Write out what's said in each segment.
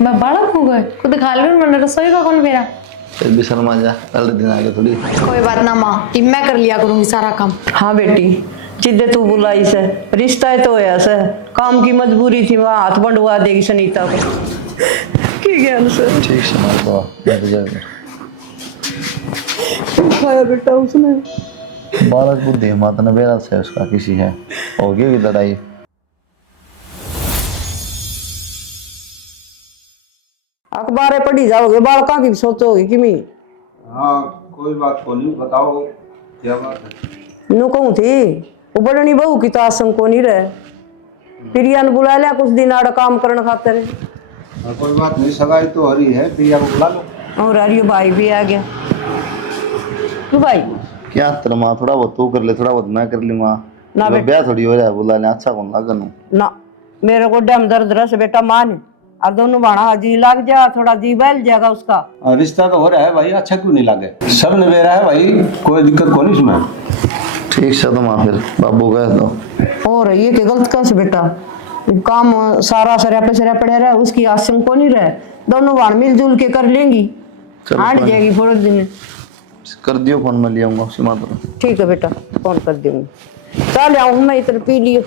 मैं बड़ा हो गए खुद खा लूं मैंने रसोई का कौन मेरा फिर भी शर्मा जा, कल दिन आगे थोड़ी। कोई बात ना माँ कि मैं कर लिया करूंगी सारा काम। हाँ बेटी, जिद्दे तू बुलाई से रिश्ता है तो होया से, काम की मजबूरी थी, वहाँ हाथ बंधवा देगी सुनीता को। की ज्ञान से ठीक से मार दो, मैं तो जाऊंगा। खाया बेटा उसने। बालक बुद्धि मत न बेरा से उसका किसी है, हो गई की लड़ाई। अखबारें पढ़ी जाओगे, बालका की सोचोगे कि मैं। हाँ कोई बात को नहीं, बताओ क्या बात है। नु कहूँ थी वो बड़नी बहू की तो आसम को नहीं रहे, प्रिया ने बुला लिया कुछ दिन आड़ा काम करने खातर। हाँ, कोई बात नहीं, सगाई तो हरी है, प्रिया को बुला लो। और अरे भाई भी आ गया। तू भाई क्या तेरा माँ, थोड़ा बहुत तू कर ले, थोड़ा बहुत मैं कर ली माँ। ना बेटा, ब्याह थोड़ी हो रहा है, बुला ले, अच्छा कौन लगा नू ना मेरे को डम दर्द रस बेटा मान, और दोनों बाणा जी लग जा, थोड़ा जी बैल जाएगा उसका। रिश्ता तो हो रहा है भाई, अच्छा क्यों नहीं लगे, सब निबेरा है भाई, कोई दिक्कत को नहीं इसमें। ठीक से तो माँ, फिर बाबू गए तो और ये के गलत कैसे बेटा, काम सारा सरिया पे सरिया पड़े रहे, उसकी आसम को नहीं रहे, दोनों बाण मिलजुल के कर लेंगी, चलो आट जाएगी थोड़े दिन। कर दियो फोन, में ले आऊंगा उसी मात्र। ठीक है बेटा, फोन कर दूंगी। चल आऊँ मैं इधर, पी लियो,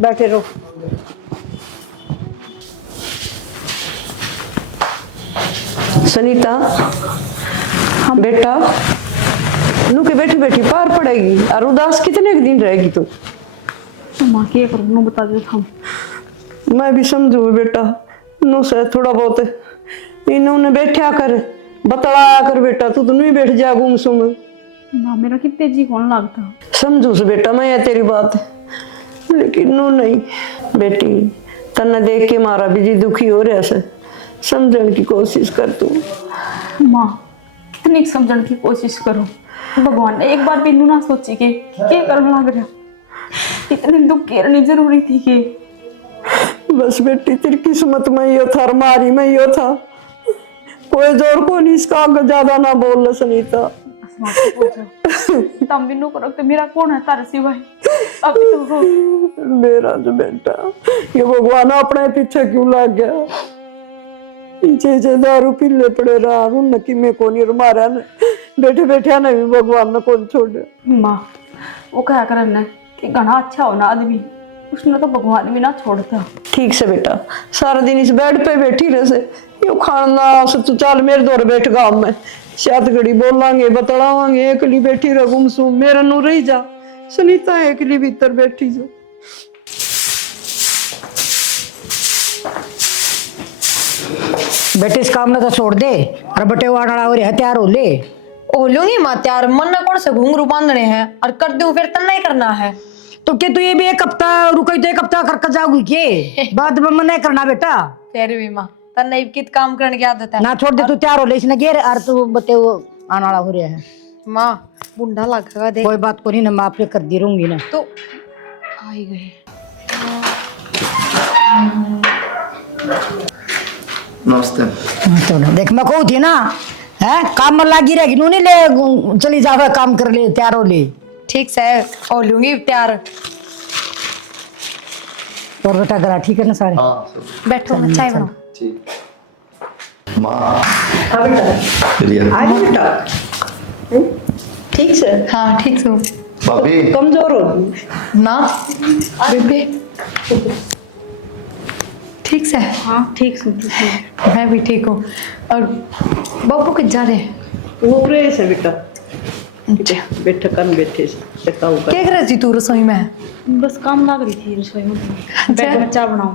बैठे रहो। सुनीता हाँ बेटा, नू के बैठी बैठी पार पड़ेगी, और उदास कितने दिन रहेगी तू। माँ क्या करूँ, नू बता दे हम। मैं भी समझू बेटा, नू से थोड़ा बहुत इन्होंने बैठा कर, बतलाया कर बेटा, तू तो नहीं बैठ जा गुमसुम। माँ मेरा कितने जी कौन लगता। समझू से बेटा मैं ये तेरी बात, लेकिन नू नहीं बेटी, तन्ने देख के मारा भी जी दुखी हो रहा से, समझने की कोशिश कर तू। माँ कितनी समझने की कोशिश करूँ, भगवान ने एक बार भी नू ना सोची के क्या करने लग रहा, इतने दुख करनी जरूरी थी के। बस बेटी तेरी किस्मत में यो था, हमारी में यो था, कोई जोर को नहीं, इसका आगे ज्यादा ना बोल सुनीता। तम भी नू करो तो मेरा कौन है तारे सिवाय, अभी तो हो। मेरा जो बेटा, ये भगवान अपने पीछे क्यों लग गया, पीछे दारू पीले पड़े रहा, नकी में कौन मारा ने, बैठे बैठे ने भी भगवान ने कौन छोड़े। माँ वो क्या करना कि घना अच्छा होना आदमी, उसने तो भगवान भी ना छोड़ता। ठीक से बेटा, सारा दिन इस बेड पे बैठी रहे से, यो खाना से तू चल मेरे दौर बैठ गाँव में, शायद घड़ी बोलांगे बतलावांगे, एकली बैठी रह गुमसुम, मेरा नू रही जा, सुनीता एकली भीतर बैठी जो। बेटे इस काम में तो छोड़ दे, और बटे वाड़ा और हथियार हो ले। ओ लूंगी माँ त्यार, मन ना कौन से घुंघरू बांधने हैं और कर दूं फिर तन्ना ही करना है। तो क्या तू ये भी एक हफ्ता रुकई तो एक हफ्ता करके जाओगी के, बाद में मना करना बेटा। फिर भी माँ तन्ना ही कित काम करने की आदत है ना छोड़ दे, तू तैयार हो ले इसने गेर, और तू बते वो आने वाला हो रहा है। माँ बुंडा लगेगा देख। कोई बात को नहीं ना, मैं आपसे कर दी रहूंगी ना। तो आई गई। नमस्ते। तो ना देख, मैं कहूँ थी ना है, काम में लागी रहेगी, नू नहीं ले चली जावे, काम कर ले, तैयार हो ले। ठीक से और लूंगी त्यार। और बेटा गला ठीक है ना सारे? हाँ सब बैठो ना, चाय बनाओ। ठीक। माँ हाँ बेटा, प्रिया आ बेटा, ठीक से। हाँ ठीक से भाभी कमजोर हो ना बेबे, ठीक से। हाँ ठीक सुन, मैं भी ठीक हूँ। और बाबू किधर जा रहे हैं? वो प्रेस है बेटा, बैठे कर बैठे देखा होगा। क्या कर रही थी तू रसोई में? बस काम लग रही थी रसोई में, बैठ में चाय बनाऊं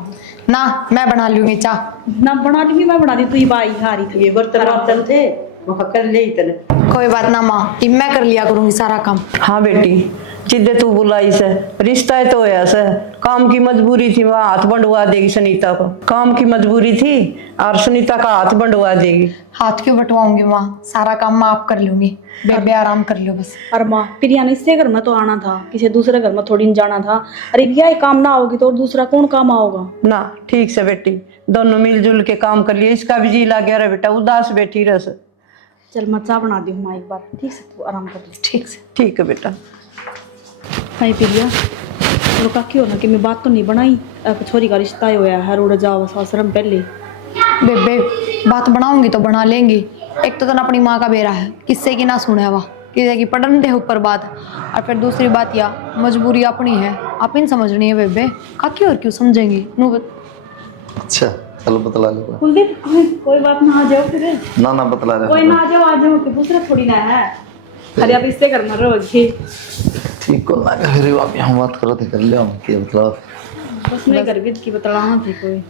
ना, मैं बना लूंगी चाय। ना, बना लूंगी मैं, बना दी तू ही बाई हारी थी। ये बर्तन वर्तन थे वो कर ले इतने। कोई बात ना माँ, कि मैं कर लिया करूंगी सारा काम। हाँ बेटी, जिद्दे तू बुलाई से रिश्ता है तो होया से, काम की मजबूरी थी, वहाँ हाथ बंधवा देगी सुनीता को, काम की मजबूरी थी और सुनीता का हाथ बंधवा देगी। हाथ क्यों बटवाऊंगी माँ, सारा काम मैं आप कर लूंगी, बेबे आराम कर लो बस। और माँ प्रिया ने इससे घर में तो आना था, किसी दूसरे घर में थोड़ी नहीं जाना था। अरे क्या काम ना होगी तो और दूसरा कौन काम आओगा। ना ठीक से बेटी, दोनों मिलजुल के काम कर लिए, इसका भी जी लग गया रे बेटा, उदास बैठी रह से। चल मैं चाय बना दी हूँ माँ एक बार, ठीक से तू आराम कर ले। ठीक से। ठीक है बेटा। नहीं प्रिया वो का क्यों ना कि मैं बात तो नहीं बनाई, छोरी का रिश्ता ही होया है, रोड जाओ सासरम पहले बेबे बात बनाऊंगी तो बना लेंगी। एक तो तना अपनी माँ का बेरा है, किससे की ना सुने हुआ कि पढ़न दे ऊपर बात। और फिर दूसरी बात या मजबूरी अपनी है, आप इन समझनी है बेबे, काकी और क्यों समझेंगी नू। अच्छा चलो बतला लो। कुलदीप कोई बात ना, आ जाओ फिर। ना बतला रहे कोई ना, आ जाओ कि दूसरा थोड़ी ना है। अरे अब इससे करना रोज ही ठीक को ना फिर आप यहाँ बात करो थे कर लिया हम क्या बतलाओ। बस मैं घर भी की बतलाना थी, कोई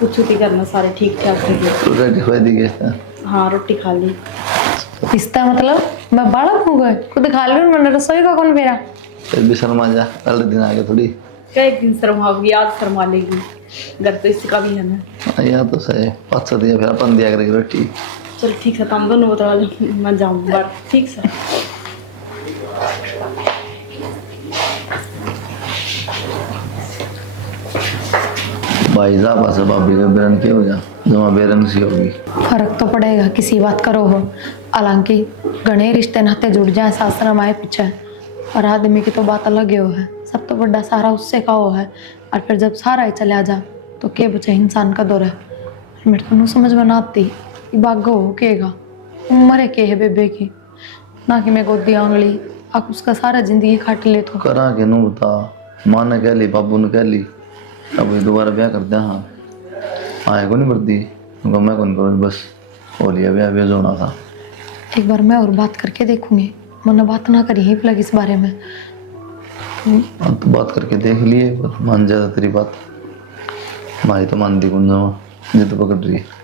कुछ छुट्टी करना सारे ठीक ठाक थे। तो रेडी हो दी हाँ रोटी खा ली। इसका मतलब मैं बालक हूँ गए खुद खा लूँ, मैंने रसोई का कौन मेरा। फिर भी शर्मा जा, अगले दिन आगे थोड़ी। क्या एक दिन शर्माओगी, आज शर्मा लेगी, घर तो इसका भी है ना। यहाँ तो सही अच्छा दिया फिर अपन दिया करेगी रोटी। चल ठीक है, तुम दोनों बता लो, मैं जाऊँ बाहर। ठीक सर। भाई साहब बस भाभी का बेरन क्या हो जा, जमा बेरन सी होगी। फर्क तो पड़ेगा किसी बात करो हो, हालांकि घने रिश्ते नाते जुड़ जाए सासरा माए पीछे, और आदमी की तो बात अलग ही हो है। सब तो बड़ा सारा उससे का हो है, और फिर जब सारा ही चले आ जा तो के बचे इंसान का दौर है। मेरे को समझ में ना आती बागो हो केगा उम्र के है बेबे की, ना कि मैं गोदी आंगली आप उसका सारा जिंदगी काट ले तो। करा के नू बता, माँ ने कह ली बाबू ने कह ली, अब ये दोबारा ब्याह कर दिया। हाँ आए को नहीं बढ़ती, मैं कौन करूँ, बस हो लिया ब्याह, ब्याह होना था। एक बार मैं और बात करके देखूंगी, मैंने बात ना करी ही लगी इस बारे में। हाँ तो बात करके देख लिए, बस मान जाता तेरी बात। हमारी तो मानती कौन जाओ, जिद पकड़ रही है।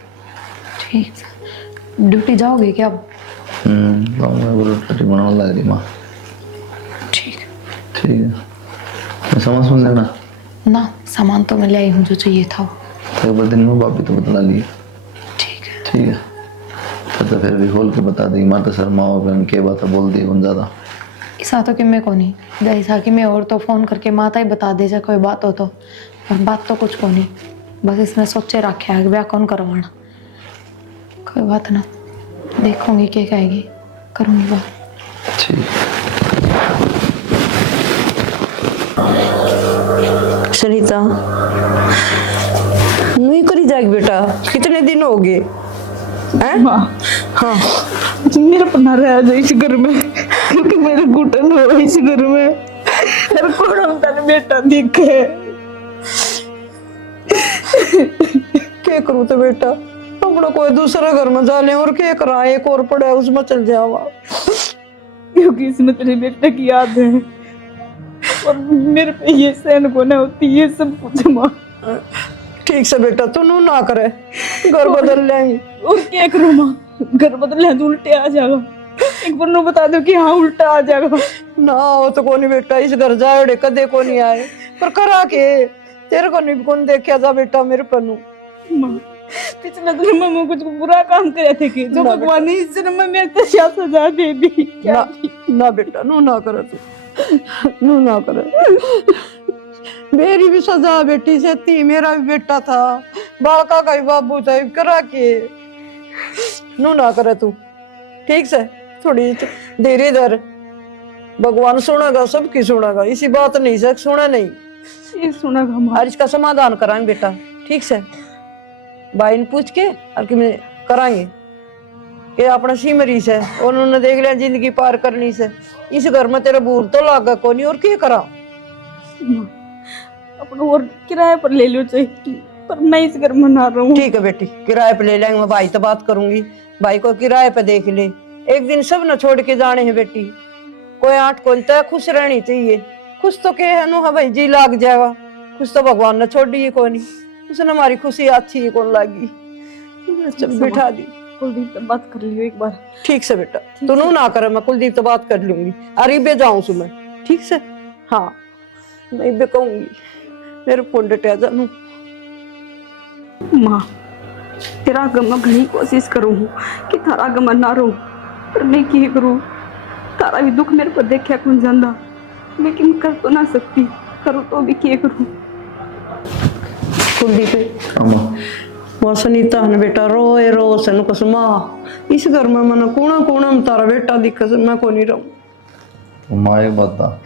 ठीक है, ड्यूटी जाओगे क्या अब? जाऊँगा, वो रोटी बनाने लग रही माँ। ठीक है। ठीक है, मैं समझ सुन लेना ना सामान तो मैं ले आई हूँ जो चाहिए था। तो एक बार दिन में भाभी तो बतला लिए। ठीक है। ठीक है तो फिर भी खोल के बता दी, माँ तो शर्मा हो बहन के बात बोल दी कौन ज़्यादा। ऐसा तो कि मैं को नहीं जैसा कि मैं और तो फ़ोन करके माता ही बता दे जा कोई बात हो तो, और बात तो कुछ को नहीं, बस इसने सोचे रखा है कि ब्याह कौन करवाना। कोई बात ना, देखूंगी क्या कहेगी, करूँगी बात। ठीक सुनीता नहीं करी जाएगी बेटा, कितने दिन हो गए हैं? हाँ मेरा पन्ना रह जाए इस घर में, क्योंकि मेरे घुटन हो रहा इस घर में। हर कोण हमका बेटा दिखे। क्या करूँ तो बेटा, अपना कोई दूसरे घर में जा ले और क्या करा, एक और पड़ा है उसमें चल जावा, क्योंकि इसमें तेरे बेटे की याद है, और मेरे पे ये सहन को ना होती ये सब कुछ। माँ ठीक से बेटा, तू नू ना करे, घर बदल लेंगे। और क्या करूँ माँ, घर बदले तो उल्टे आ जाएगा। एक बार नो बता दो कि हाँ उल्टा आ जाएगा। ना वो तो कोनी बेटा, इस घर जाए कदे को नहीं आए, पर करा के तेरे को नहीं कौन देखा जा बेटा मेरे पन्नू। माँ पिछले जन्म में कुछ बुरा काम करे थे कि जो भगवान ने इस जन्म में मेरे को सजा दे दी। ना बेटा, नू ना करे तू, नू ना करे। मेरी भी सजा बेटी से थी, मेरा भी बेटा था, बाका का भी बाबू था, करा के नू ना करे तू। ठीक से थोड़ी धीरे धर, भगवान सुनेगा, सबकी सुनेगा, इसी बात नहीं से सुने नहीं, ये सुनेगा माँ। और इसका समाधान कराएंगे बेटा। ठीक से भाई ने पूछ के और कि मैं कराएंगे कि अपना सिमरी से और उन्होंने देख लिया जिंदगी पार करनी से, इस घर में तेरा भूल तो लागा को नहीं, और क्या करा। अपना और किराए पर ले लो चाहिए, पर मैं इस घर में ना रहूं। ठीक है बेटी, किराए पे ले लेंगे, मैं भाई तो बात करूंगी, भाई को किराए पे देख ले। एक दिन सब न छोड़ के जाने हैं बेटी, कोई आठ कौन तो खुश रहनी चाहिए, खुश तो के है नो, हाँ भाई जी लाग जाएगा, खुश तो भगवान ने छोड़ दी को नहीं, उसने हमारी खुशी अच्छी ही कौन लागी, बिठा दी। कुलदीप से बात कर लियो एक बार। ठीक से बेटा, तू नू ना करे, मैं कुलदीप तो बात कर लूंगी, अरे बे जाऊं सु मैं। ठीक से हाँ, मैं बे कहूंगी मेरे फोन डटे जानू। माँ तेरा गम घनी कोशिश करूँ कि थारा गम ना रो, पर मैं क्या करूँ, तारा भी दुख मेरे को देखा कौन जाना, लेकिन कर तो ना सकती, करूँ तो भी क्या करूँ। कुलदीप वो सुनीता ने बेटा रोए रो सन कसमा, इस घर में मन कोना कोना में तारा बेटा दिख, मैं को नहीं रहूं। माँ एक बात था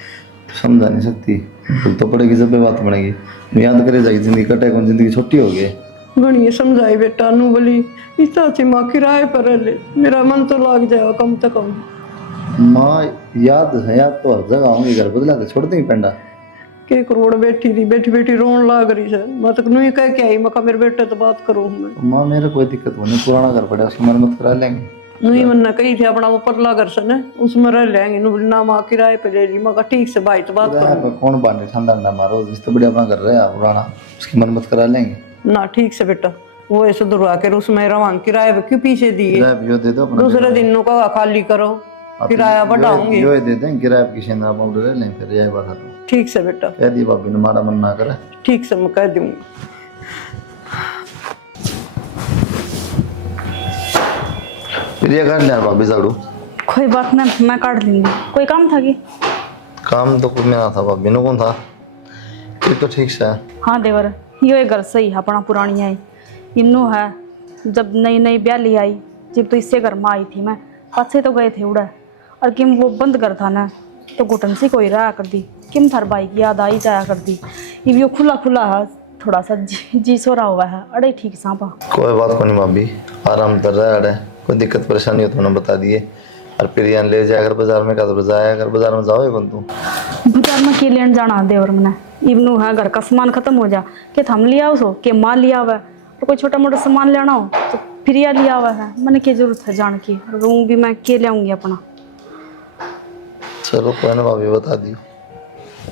समझा नहीं सकती, भूल तो पड़ेगी, जब बात बनेगी, याद करे जाएगी, जिंदगी कटे कौन, जिंदगी छोटी हो गई, घणी समझाई बेटा नू बोली इस तरह से माँ किराए पर रह ले, मेरा मन तो लाग जाएगा कम से कम। माँ याद है, याद तो हर जगह आऊंगी, घर बदला के छोड़ देंगे पेंडा। के करोड़ बैठी थी, बैठी बैठी रोन लाग रही है। मैं तो नहीं कह के आई, मैं कहा मेरे बेटे तो बात करूँ मैं। माँ मेरे कोई दिक्कत नहीं, पुराना घर पड़ा उसकी मरम्मत करा लेंगे। नहीं मन्ना कही थी अपना वो परला घर से न उसमें रह लेंगे, ना माँ किराए पे ले ली। मैं कहा ठीक से भाई तो बात किराए करूँ। पे कौन बांधे ठंडा ना मारो, जिस तो बढ़िया अपना घर रहा पुराना, उसकी मरम्मत करा लेंगे। ना ठीक से बेटा, वो ऐसे दुरवा के उसमें रवान किराए पे क्यों पीछे दिए। किराए पे जो दे दो अपना, दूसरे दिन नु का खाली करो, किराया बढ़ाऊंगी। यो दे दें किराए पे, किसी ना पाउडर ले लें, फिर यही बात है। ठीक से बेटा, कह दी भाभी ने, मारा मन ना करे। ठीक से मैं कह दूंगी। फिर ये कर ले भाभी झाड़ू। कोई बात नहीं, मैं काट लूंगी। कोई काम था कि? काम तो कुछ मेरा था भाभी ने, कौन था ये तो ठीक से है। हाँ देवर, यो एक घर सही है अपना पुरानी है। इन्नू है जब नई नई ब्याली आई, जब तो इससे घर में आई थी मैं, पाछे तो गए थे उड़ा, और किम वो बंद घर था ना, तो घुटन सी कोई रहा कर दी, किम थार भाई की याद आई जाया कर दी। ये भी खुला खुला है, थोड़ा सा जी सो रहा हुआ है। अरे ठीक सांपा, कोई बात को नहीं भाभी, आराम कर रहा है। अरे कोई दिक्कत परेशानी हो तो उन्हें बता दिए, और फिर यहाँ ले जाए अगर बाजार में, का तो जाए अगर बाजार में जाओ बंद तू बाजार में के लेन जाना देवर मैंने। इवनू है घर का सामान खत्म हो जा के थम लिया उसो के माल लिया हुआ है, तो कोई छोटा मोटा सामान लेना हो तो फिर या लिया हुआ है। मैंने क्या जरूरत है जान की, रूम भी मैं के ले आऊंगी अपना। चलो कोई ना भाभी, बता दियो।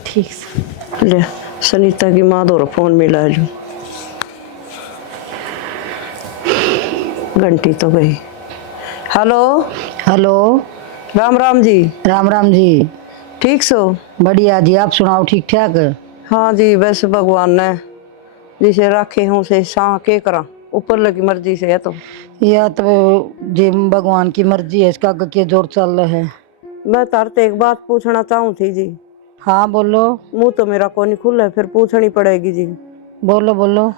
ठीक से ले सनीता की माँ दो फोन मिला लूं, घंटी तो गई। Hello hello, Ram Ram ji. राम राम जी। ठीक सो? बढ़िया जी, आप सुनाओ ठीक ठाक? हाँ जी, बस भगवान ने जिसे रखे हूँ से सा के करा, ऊपर लगी मर्जी से है। तो या तो जी भगवान की मर्जी है, इसका आगे के जोर चल रहा है। मैं तारते एक बात पूछना चाहूँ थी जी। हाँ बोलो। मुंह तो मेरा को नहीं खुला है, फिर पूछनी पड़ेगी जी। बोलो बोलो।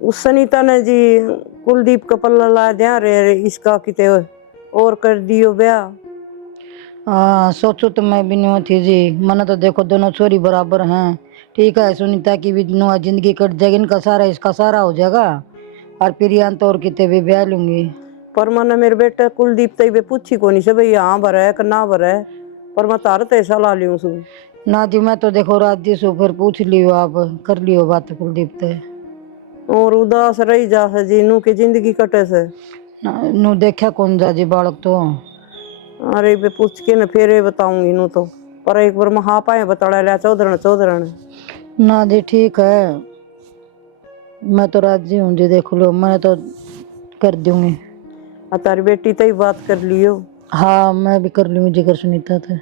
उस सनीता ने जी कुलदीप का पल्ला ला दिया रे, इसका किते और कर दियो ब्याह। हाँ सोचो तो मैं भी नहीं थी जी, मैंने तो देखो दोनों छोरी बराबर हैं। ठीक है, सुनीता की भी नुआ जिंदगी कट जाएगी, इनका सारा इसका सारा हो जाएगा, और फिर यहाँ तो और कितने भी ब्याह लूंगी। पर मैंने मेरे बेटे कुलदीप तई पूछी को नहीं से भाई हाँ भरा है कि ना भरा है, पर मैं तार ऐसा ला लियो सु। ना जी मैं तो देखो रात जी सो फिर पूछ लियो, आप कर लियो बात कुलदीप ते। और उदास रही जा है जी, नू की जिंदगी कटे से। नु देखा कौन जा जी बालक तो। अरे बे पूछ के न फिर बताऊंगी नू तो, पर एक बार मैं हाँ पाए बता लिया चौधरण चौधरण। ना जी ठीक है, मैं तो राजी हूँ जी, देख लो मैं तो कर दूंगी। तारी बेटी तई बात कर लियो। हाँ मैं भी कर लूंगी जिगर सुनीता थे।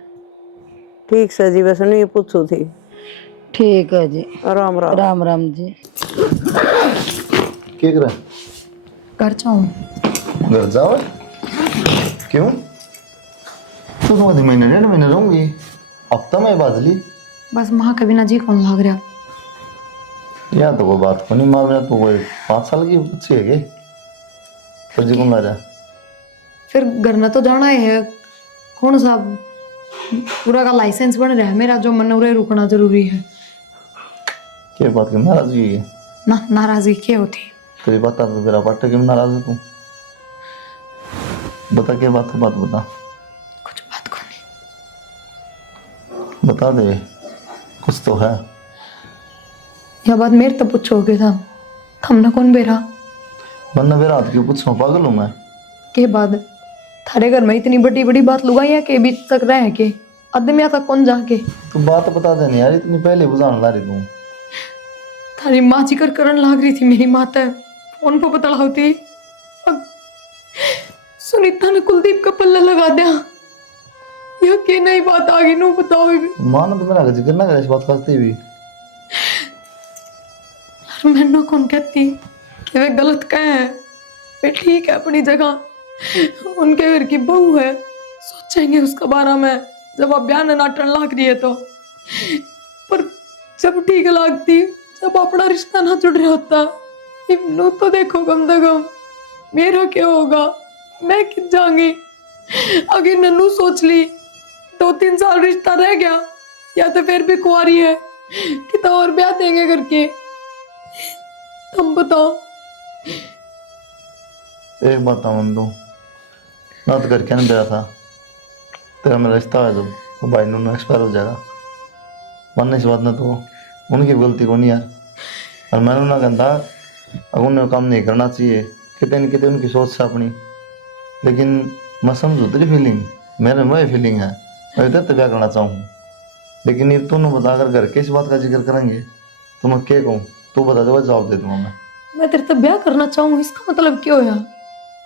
ठीक से जी, वैसे नहीं पूछू थी। ठीक है जी, राम राम। राम राम जी। क्या कर घर जाऊँ? घर जाओ? क्यों? तो तुम आधे महीने 1.5 महीने रहूंगी, हफ्ता में बाजली। बस माँ के बिना जी कौन लाग रहा। या तो कोई बात को नहीं, माँ बिना तो कोई 5 साल की बच्ची है के फिर जी कौन ला रहा। फिर घर में तो जाना ही है, कौन सा पूरा का लाइसेंस बन रहा है मेरा, जो मन उरे रुकना जरूरी है। क्या बात की नाराजगी है? ना नाराजगी क्या होती? तेरी बात तो तेरा पाटे क्यों नाराज है तू? बता क्या बात है, बात बता। कुछ बात को नहीं। बता दे, कुछ तो है। यह बात मेरे तो पूछोगे था, हमने कौन बेरा? वरना मेरा हाथ क्यों पूछूं, पागल हूँ मैं? के बाद थारे घर में इतनी बड़ी बड़ी बात लुगाई के बीच तक रहे के आदमी तक कौन जाके? तू बात बता देने यार, इतनी पहले बुझाने ला रही तू। थारी माँ जिक्र करन लाग रही थी मेरी माता, फोन पर पता होती सुनीता ने कुलदीप का पल्ला लगा दिया। यह के नई बात आ गई, नो बताओ। माँ ने तो मेरा जिक्र ना करे इस बात करती भी। मैंने कौन कहती कि वे गलत कहे हैं, वे ठीक है अपनी जगह, उनके घर की बहू है, सोचेंगे उसका बारे में जब आप बयान नाटन लाग रही है तो। पर जब ठीक लगती, जब अपना रिश्ता ना जुड़ रहा होता, इब्नू तो देखो कम से कम मेरा क्या होगा, मैं कित जाऊंगी। अगर नन्नू सोच ली 2-3 साल रिश्ता रह गया, या तो फिर भी कुंवारी है कि तो और ब्याह देंगे करके, तुम बताओ एक बात मन दो ना तो करके नहीं दिया था तेरा मेरा रिश्ता है जब तो भाई नूनू एक्सपायर हो जाएगा मानने इस बात ना तो उनकी गलती को नहीं यार और मैंने ना कहता अब उन्हें काम नहीं करना चाहिए कितने न कितने उनकी सोच से अपनी लेकिन मैं समझू तेरी फीलिंग मेरे वही फीलिंग है मैं इधर तो क्या करना चाहूँ लेकिन ये तूने बताकर घर के इस बात का जिक्र करेंगे तो मैं क्या कहूँ तू बता दे जवाब दे दूंगा मैं तेरे से ब्याह करना चाहूँ इसका मतलब क्यों है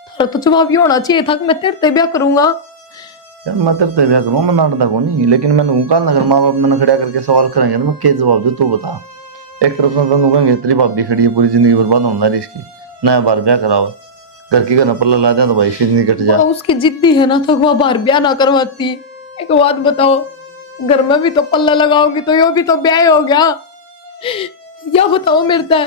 थारा तो जवाब ये होना चाहिए था कि मैं तेरे से ब्याह करूंगा। यार मैं तेरे से ब्याह करूँगा मैं नाटदा को नहीं लेकिन मैंने कहा अगर माँ बाप मैंने खड़ा करके सवाल करेंगे तो मैं क्या जवाब दूँ तू बता। एक तरफ से तो कहेंगे तेरी भाभी खड़ी है पूरी जिंदगी बर्बाद होने वाली इसकी नया बार ब्याह कराओ घर की घर पल्ला ला दिया तो भाई जिंदगी कट जा। उसकी जिद्दी है ना तो वह बाहर ब्याह ना करवाती। एक बात बताओ घर में भी तो पल्ला लगाओगी तो यो भी तो ब्याह हो गया। या बताओ मेरे से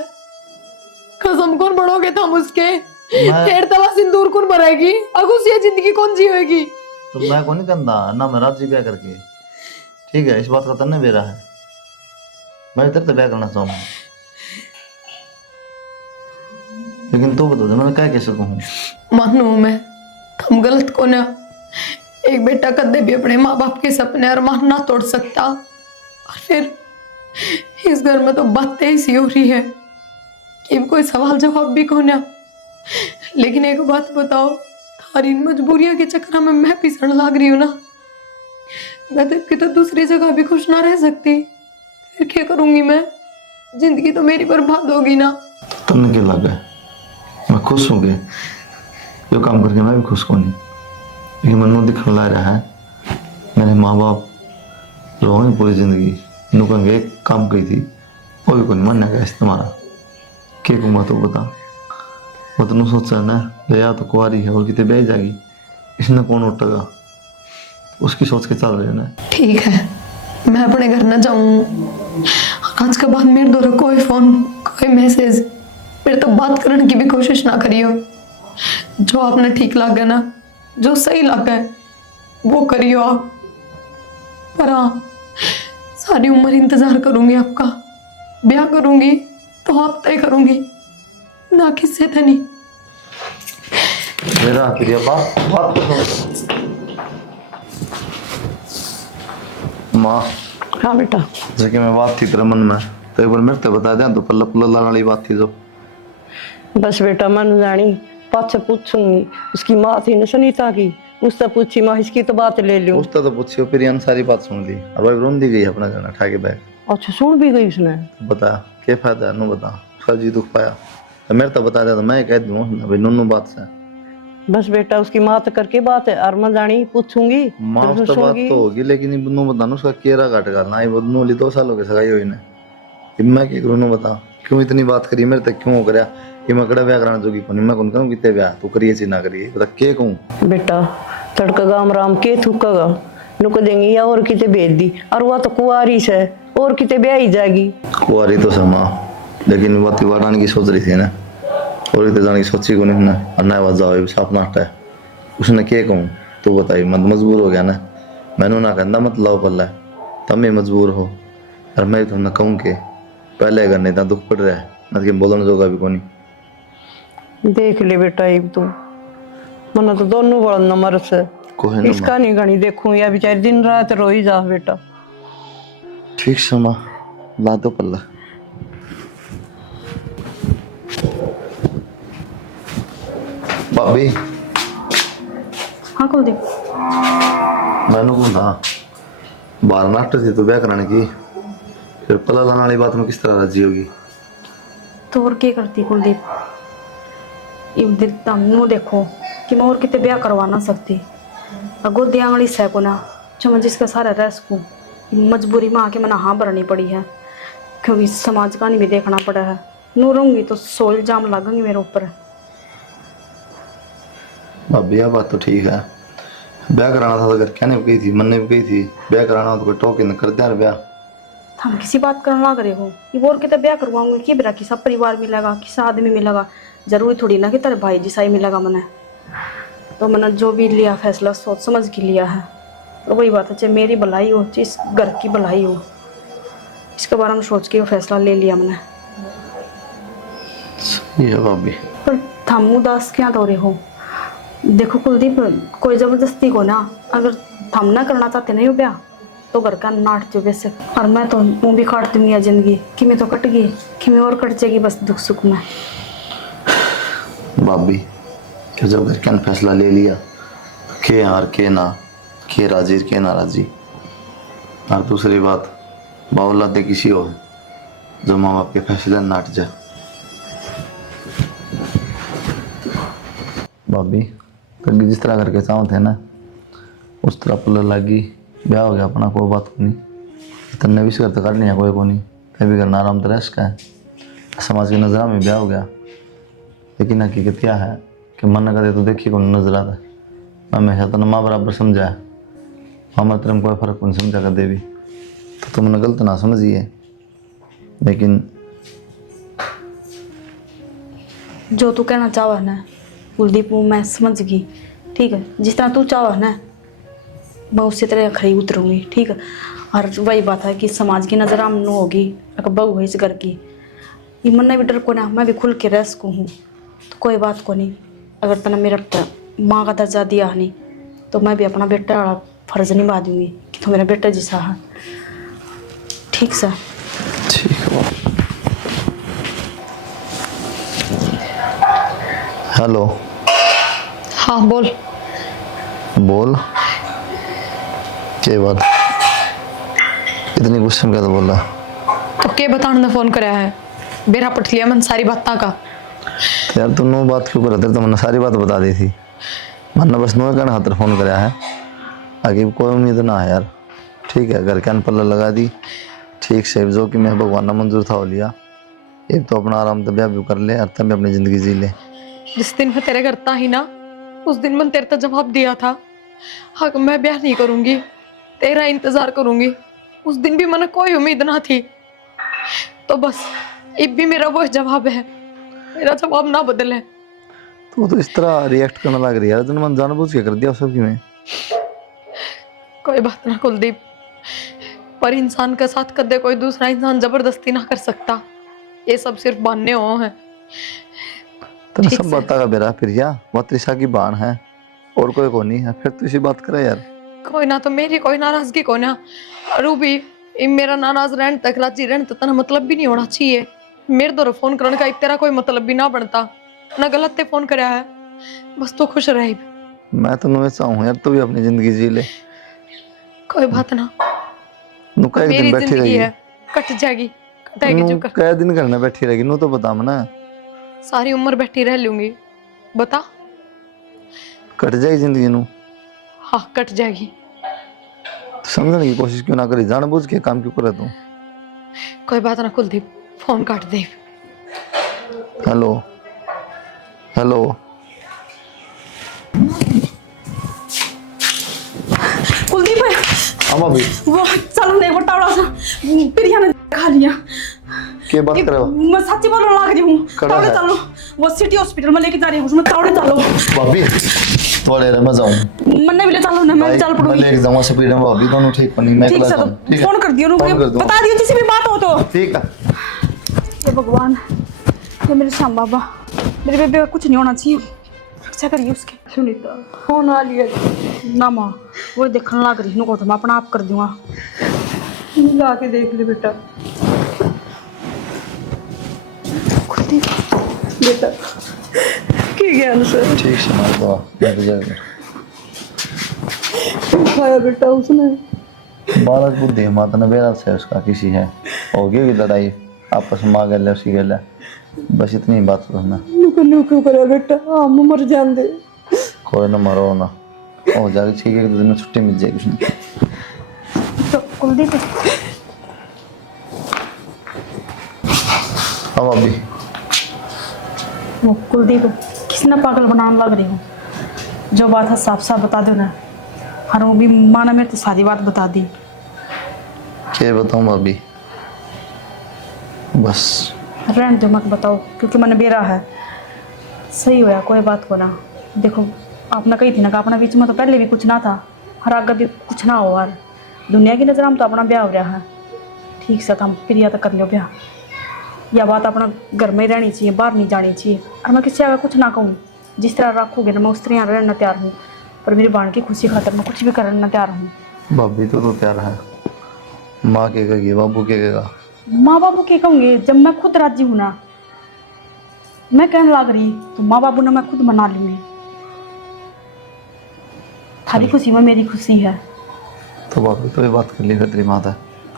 कसम कौन बढ़ोगे तुम उसके तेरे तवा सिंदूर कौन भरेगी अगुस ये जिंदगी कौन जीवेगी। तो मैं को नहीं कहता ना मैं राजी ब्याह करके ठीक है इस बात का तन्ने बेरा है मैं तेरे से ब्याह करना चाहूँगा लेकिन तू बता दे मैं क्या कह सकूँ। मानो मैं हम गलत को ना एक बेटा कदे भी अपने माँ बाप के सपने अरमान ना तोड़ सकता और फिर इस घर में तो बातें ऐसी हो रही है कि कोई सवाल जवाब भी को ना। लेकिन एक बात बताओ थारी मजबूरियों के चक्कर में मैं पिसने लग रही हूँ ना मैं तो दूसरी जगह भी खुश ना रह सकती फिर क्या करूंगी मैं जिंदगी तो मेरी बर्बाद होगी ना। तुमने क्या लगा मैं खुश हूँ गए जो काम करके मैं भी खुश हूँ नहीं लेकिन मनु दिखने ला रहा है मेरे माँ बाप रोएंगे पूरी जिंदगी नु कहेंगे एक काम कही थी वो भी कोई मन है इस तुम्हारा क्या कहूँगा तो बता वो तो सोचा है ना या तो कुआरी है और कितने बह जाएगी इसने कौन उठेगा उसकी सोच के चल रहे हैं ना। ठीक है मैं अपने घर ना जाऊँ आज के बाद मेरे द्वारा कोई फोन कोई मैसेज मेरे तो बात करने की भी कोशिश ना करियो जो आपने ठीक लगे ना जो सही लगे वो करियो आप पर हाँ सारी उम्र इंतजार करूंगी आपका ब्याह करूंगी तो आप तय करूंगी ना किससे थे नहीं। मेरा प्रिय बात माँ हाँ बेटा जैसे मैं बात थी तेरे मन में तो एक बार मेरे को बता दें तो पल्ला पुल्ला लाने वाली बात थी जो बस बेटा मन जानी पाछे पूछूंगी उसकी माँ थी ना सुनीता की उससे पूछी माँ इसकी तो बात ले लूं उसका तो पूछियो फिर सारी बात सुन ली और भाई रोन दी गई अपना जाना उठा के बैग अच्छा सुन भी गई उसने बता क्या फायदा है नो बता उसका जी दुख पाया तो मेरे तो बता दिया तो मैं कह दूँ भाई नूनू बात से बस बेटा उसकी माँ तो करके बात है और मैं जानी पूछूंगी माँ उस तो बात तो होगी लेकिन नू बता ना उसका केरा काट करना आई नू ली 2 साल हो गए सगाई हुई ने मैं क्या करूँ नू बता क्यों इतनी बात करी मेरे तक क्यों करा कि मैं कड़ा ब्याह कराना जोगी को मैं कौन करूँ कितने ब्याह तू करिए चीज ना करिए बता क्या कहूँ बेटा तड़का गाम राम के थूकेगा नुक देंगे या और किते भेज दी और वह तो कुआरी से और किते ब्याह ही जाएगी कुआरी तो समा लेकिन बात वारान की सोच रही थी ना और इतने जाने की सोची को नहीं ना अन्ना आवाज जाओ साफ नाश्ता है उसने क्या कहूँ तू बताई मत मजबूर हो गया ना मैंने ना कहना मत लाओ पल्ला तब मैं मजबूर हो और मैं तुमने कहूँ के पहले अगर नहीं था दुख पड़ रहा है मत कि बोलने जोगा भी कोनी देख ले बेटा एक तू मना तो दोनों बड़ा नंबर से इसका नहीं गणी देखूं या बेचारी दिन रात रो ही जा बेटा ठीक समा ला दो पल्ला भाभी हाँ कुलदीप मैंने कौन था बाहर नाश्ते थी तो ब्याह कराने की फिर पल्ला लाने वाली बात में किस तरह राजी होगी तो और क्या करती कुलदीप तमनु देखो कि मैं और कितने ब्याह करवा ना सकती अगो दियांगली सैको ना जो मैं जिसका सारा रह सकूँ मजबूरी में आके मैंने हाँ भरनी पड़ी है क्योंकि समाज का नहीं भी देखना पड़ा है नू रहूंगी तो 100 इल्जाम लगेंगे मेरे ऊपर। भाभी यह बात तो ठीक है ब्याह कराना था तो घर कहने भी गई थी मन ने भी गई थी ब्याह कराना हो तो कोई टोक न कर दिया ब्याह हम किसी बात करना लग रहे हो ये बोल के तो ब्याह करवाऊंगी कि बेरा किसा परिवार मिलेगा किसा आदमी मिलेगा जरूरी थोड़ी ना कि तेरे भाई जिसा ही मिलेगा मैंने तो मैंने जो भी लिया फैसला सोच समझ के लिया है और वही बात है चाहे मेरी भलाई हो चाहे इस घर की भलाई हो इसके बारे में सोच के वो फैसला ले लिया मैंने। ये भाभी पर थम उदास क्या तो रहे हो? देखो कुलदीप, कोई जबरदस्ती को ना, अगर थम ना करना चाहते नहीं हो ब्याह तो घर का नाट जो वैसे। और मैं तो मुंह भी काट दूंगी जिंदगी कि मैं तो कट गई कि मैं और कट जाएगी बस दुख सुख में। भाभी कि जब घर के फैसला ले लिया के हार के ना, के राजी के नाराजी। और दूसरी बात, बाउलादे किसी हो जो माँ बाप के फैसले नाट जाए। भाभी कभी जिस तरह करके चाहते थे ना उस तरह पल लगी, ब्याह हो गया अपना, कोई बात को नहीं। तन्ने भी करते करनी है कोई को नहीं, कभी करना आराम तरह का है। समाज की नज़र में ब्याह हो गया, लेकिन हकीकत क्या है कि मन करे तो देखिए कौन नजर आता है। मैं हमेशा तो माँ बराबर समझा है, माँ तेरे में कोई फर्क नहीं समझा कर देवी, तो तुमने गलत ना समझिए। लेकिन जो तू कहना चाहो है ना कुलदीप, वो मैं समझ गई, ठीक है। जिस तरह तू चाहो है ना मैं उसी तरह खरी उतरूंगी, ठीक है। और वही बात है कि समाज की नज़र आम न होगी, अगर बहू है इस घर की, ये मन भी डर को ना, मैं भी खुल के रह सकूँ हूँ, तो कोई बात को नहीं। अगर तने मेरा माँ का दर्जा दिया नहीं तो मैं भी अपना बेटा वाला फर्ज निभा दूंगी कि तो मेरा बेटा जैसा है, ठीक सर। ठीक है। हेलो। हाँ बोल। बोल क्या बात, इतनी गुस्से में क्या तो बोल रहा? तो के बताने फोन कराया है, बेरा पट लिया मन सारी बात का। तो यार तू नो बात क्यों करते, तो मैंने सारी बात बता दी थी। मैंने बस नो कहना खातर फोन कराया है, आगे कोई उम्मीद ना है यार, ठीक है। घर के अनपल्ला लगा दी, ठीक से जो कि मैं भगवान ने मंजूर था हो लिया। एक तो अपना आराम तो ब्याह भी कर ले और तब भी अपनी जिंदगी जी ले। जिस दिन मैं तेरे करता ही ना उस दिन मैंने तेरे तक जवाब दिया था, हाँ मैं ब्याह नहीं करूंगी, तेरा इंतजार करूंगी। उस दिन भी मैंने कोई उम्मीद ना थी, तो बस अब भी मेरा वो जवाब है, मेरा जवाब ना बदले। तो इस तरह रिएक्ट करने लग रही है यार, तूने मन जानबूझ के कर दिया सब की में। कोई बात ना कुलदीप, पर इंसान के साथ कदे कोई दूसरा इंसान जबरदस्ती ना कर सकता, ये सब सिर्फ बहाने हो हैं। तेने ठीक सब से। बात का बेरा फिर या वो त्रिशा की बाण है और कोई को नहीं है, फिर तू इसी बात करे यार। कोई ना तो मेरी कोई नाराजगी को ना, और वो भी मेरा नाराज रहने तक राजी रहने तक तना मतलब भी नहीं होना चाहिए। मेरे दौर फोन करने का तेरा कोई मतलब भी ना बनता ना, गलत ते फोन कराया है, बस तू खुश रहे। मैं तो नु चाहूँ यार तू भी अपनी जिंदगी जी ले। कोई बात ना, नु कई दिन मेरी बैठी जिंदगी रहेगी, है, कट जाएगी, कटेगी जो कर। कई दिन करने बैठी रहेगी, नु तो बता मना। सारी उम्र बैठी रह लूंगी, बता। कट जाएगी जिंदगी नु, हाँ कट जाएगी। तो समझने की कोशिश क्यों ना करी, जानबूझ के काम क्यों करे तू? कोई बात ना कुलदीप, फोन काट दे। Hello hello. कुलदीप हम अभी वो चलो नहीं, वो टावड़ा सा प्रिया ने खा लिया। के बात करे हो? मैं सच्ची बोलने लग रही हूँ। कड़ा टावड़े है। चलो, वो सिटी हॉस्पिटल में लेके जा रही हूँ, उसमें टावड़े चलो। भाभी थोड़े रे मैं जाऊँ, मन्ने भी ले चलो ना, मैं भी चल मैं पड़ूंगी। लेके जाऊँगा स्पीड में, भाभी दोनों ठीक बनी, मैं ठीक अकेला से जाऊँ, ठीक है? फोन कर दियो, फोन कर दूँ। बता दियो किसी भी बात हो तो। ठीक है। हे भगवान, ये मेरे श्याम बाबा, मेरे बेबे का कुछ नहीं होना चाहिए, रक्षा करिए उसकी। सुनीता फोन आ लिया ना माँ, वो देखने लग रही हूँ, तो मैं अपना आप कर दूंगा। ला के देख ले बेटा, बेटा की ज्ञान से ठीक से मार दो, मैं तो जाएगा। खाया बेटा उसने। बालक बुद्धि माता ने बेरा से उसका किसी है हो गई होगी लड़ाई आपस में, माँ गल उसी गल, बस इतनी ही बात सुनना। नुकू क्यों करे बेटा, हम मर जाते। कोई ना मरो ना, हो जाएगी ठीक है, एक दो दिन में छुट्टी मिल जाएगी उसमें। तो कुलदीप अब अभी वो कुलदीप किसने पागल बनाने लग रही हूँ, जो बात है साफ साफ बता दो ना। और वो भी माँ ने मेरे तो सारी बात बता दी। क्या बताऊँ अभी, बस रहने दो मत बताओ, क्योंकि मैंने बेरा है। सही होया, कोई बात को ना। देखो आपने कही थी ना कि अपना बीच में तो पहले भी कुछ ना था, और आगे भी कुछ ना हो। यार दुनिया की नजर हम तो अपना ब्याह हो रहा है, ठीक से तो हम प्रिया तक कर लो ब्याह। या बात अपना घर में ही रहनी चाहिए, बाहर नहीं जानी चाहिए। और मैं किसी आगे कुछ ना कहूँ, जिस तरह रखोगे ना मैं उस तरह यहाँ रहना तैयार हूँ। पर मेरी बहन की खुशी खातर मैं कुछ भी करना तैयार हूँ। भाभी तो प्यार है, माँ के कहेगी, बाबू के कहेगा। माँ बाबू के कहूँगे जब मैं खुद राजी हूँ ना, मैं कहने लग रही तो माँ बाबू ने मैं खुद मना लूँगी। थारी खुशी में मेरी खुशी है। तो भाभी तो ये बात कर ली फिर तेरी माता।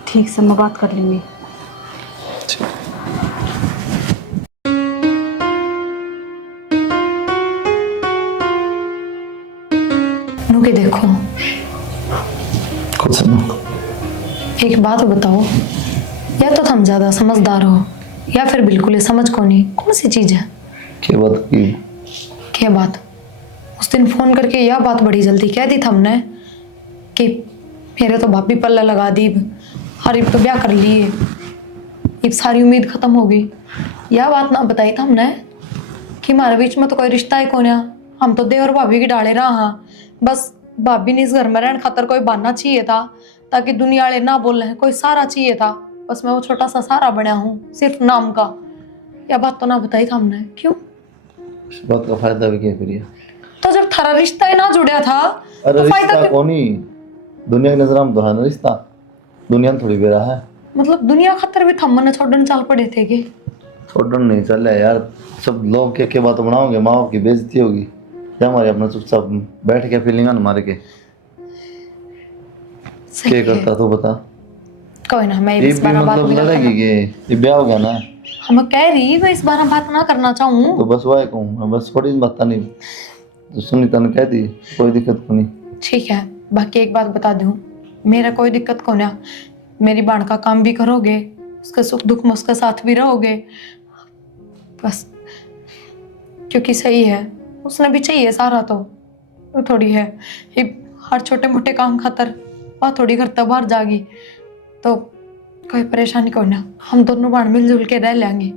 ठीक से मैं बात कर लूँगी। नुके देखो, कुछ सुनो। एक बात बताओ, या तो तुम ज्यादा समझदार हो या फिर बिल्कुल ही समझ को नहीं। कौन सी चीज है? क्या बात की? क्या बात? उस दिन फोन करके यह बात बड़ी जल्दी कह दी हमने कि मेरे तो भाभी पल्ला लगा दी, और इब तो ब्याह कर लिए, इब सारी उम्मीद खत्म हो गई। यह बात ना बताई था हमने कि हमारे बीच में तो कोई रिश्ता ही कौन है। हम तो देवर भाभी की डाले रहा हाँ, बस भाभी ने इस घर में रहने खातर कोई बहाना चाहिए था ताकि दुनिया वाले ना बोल रहे, कोई सहारा चाहिए था। बस मैं वो छोटा सा सहारा बना हूँ सिर्फ नाम का। यह बात तो ना बताई था हमने। क्यों? इस बात का फायदा भी क्या फिर ये? तो जब थारा रिश्ता ही ना जुड़ा था अरे तो फायदा रिश्ता कौन ही, दुनिया की नजर में तो है ना रिश्ता, दुनिया में थोड़ी बेरा है। मतलब दुनिया खातर भी थम्मन छोड़ने चल पड़े थे कि? छोड़न नहीं चल रहा यार, सब लोग क्या बात बनाओगे, माँ बाप की बेइज्जती होगी। क्या हमारे अपना चुपचाप बैठ के फीलिंग ना मारे के सही क्या है। करता तो बता। कोई ना, मैं ये इस भी बार बात मतलब नहीं लड़ेगी करना। कि ये ब्याह हो गया ना, हम कह रही मैं इस बार बात ना करना चाहूँ। तो बस वही कहूँ मैं, बस थोड़ी बात नहीं तो सुनीता ने कह दी, कोई दिक्कत को नहीं। ठीक है, बाकी एक बात बता दूं, मेरा कोई दिक्कत को ना। मेरी बाण का काम भी करोगे, उसके सुख दुख में उसके साथ भी रहोगे, बस क्योंकि सही है, उसने भी चाहिए सारा। तो वो थोड़ी है ये हर छोटे मोटे काम खातर वह थोड़ी करता बाहर जागी। तो कोई परेशानी को ना, हम दोनों बाण मिलजुल के रह लेंगे।